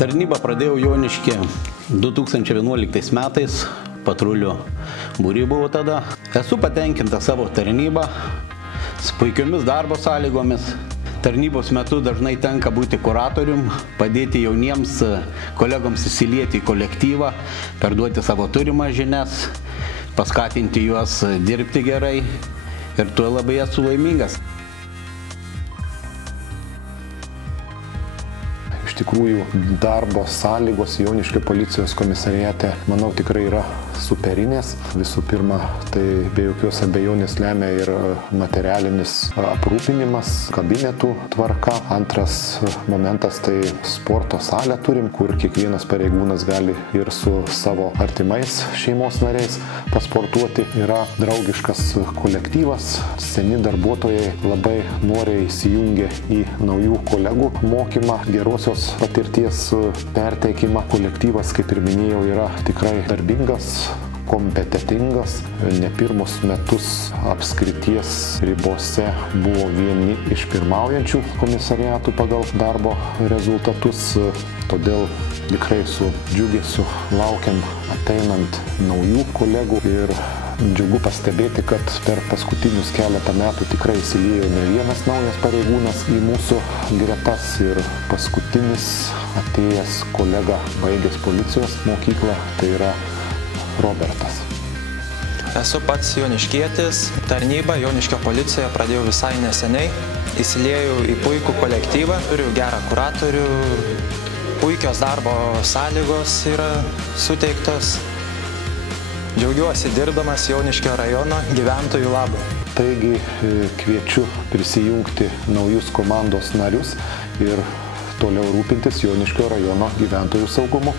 Tarnybą pradėjau Joniškyje 2011 metais, patrulių būry buvau tada. Esu patenkinta savo tarnybą, su puikiomis darbo sąlygomis. Tarnybos metu dažnai tenka būti kuratorium, padėti jauniems kolegoms įsilieti į kolektyvą, perduoti savo turimas žinias, paskatinti juos dirbti gerai ir tuo labai esu laimingas. Iš tikrųjų, darbo sąlygos Joniškio policijos komisariate, manau, tikrai yra superinės. Visų pirma, tai be jokios abejonės lemia ir materialinis aprūpinimas, kabinetų tvarka. Antras momentas, tai sporto salę turim, kur kiekvienas pareigūnas gali ir su savo artimais šeimos nariais pasportuoti. Yra draugiškas kolektyvas, seni darbuotojai labai noriai įsijungia į naujų kolegų mokymą, gerosios patirties perteikimą. Kolektyvas, kaip ir minėjau, yra tikrai darbingas, kompetentingas. Ne pirmus metus apskrities ribose buvo vieni iš pirmaujančių komisariatų pagal darbo rezultatus. Todėl tikrai su džiugesiu laukiam ateinant naujų kolegų ir džiugu pastebėti, kad per paskutinius keletą metų tikrai įsiliejo ne vienas naujas pareigūnas į mūsų gretas ir paskutinis atėjęs kolega baigęs policijos mokyklą, tai yra Robertas. Esu pats joniškietis, tarnybą Joniškio policijoje pradėjau visai neseniai, įsiliejau į puikų kolektyvą, turiu gerą kuratorių, puikios darbo sąlygos yra suteiktos. Džiaugiuosi dirbdamas Joniškio rajono gyventojų labui. Taigi kviečiu prisijungti naujus komandos narius ir toliau rūpintis Joniškio rajono gyventojų saugumu.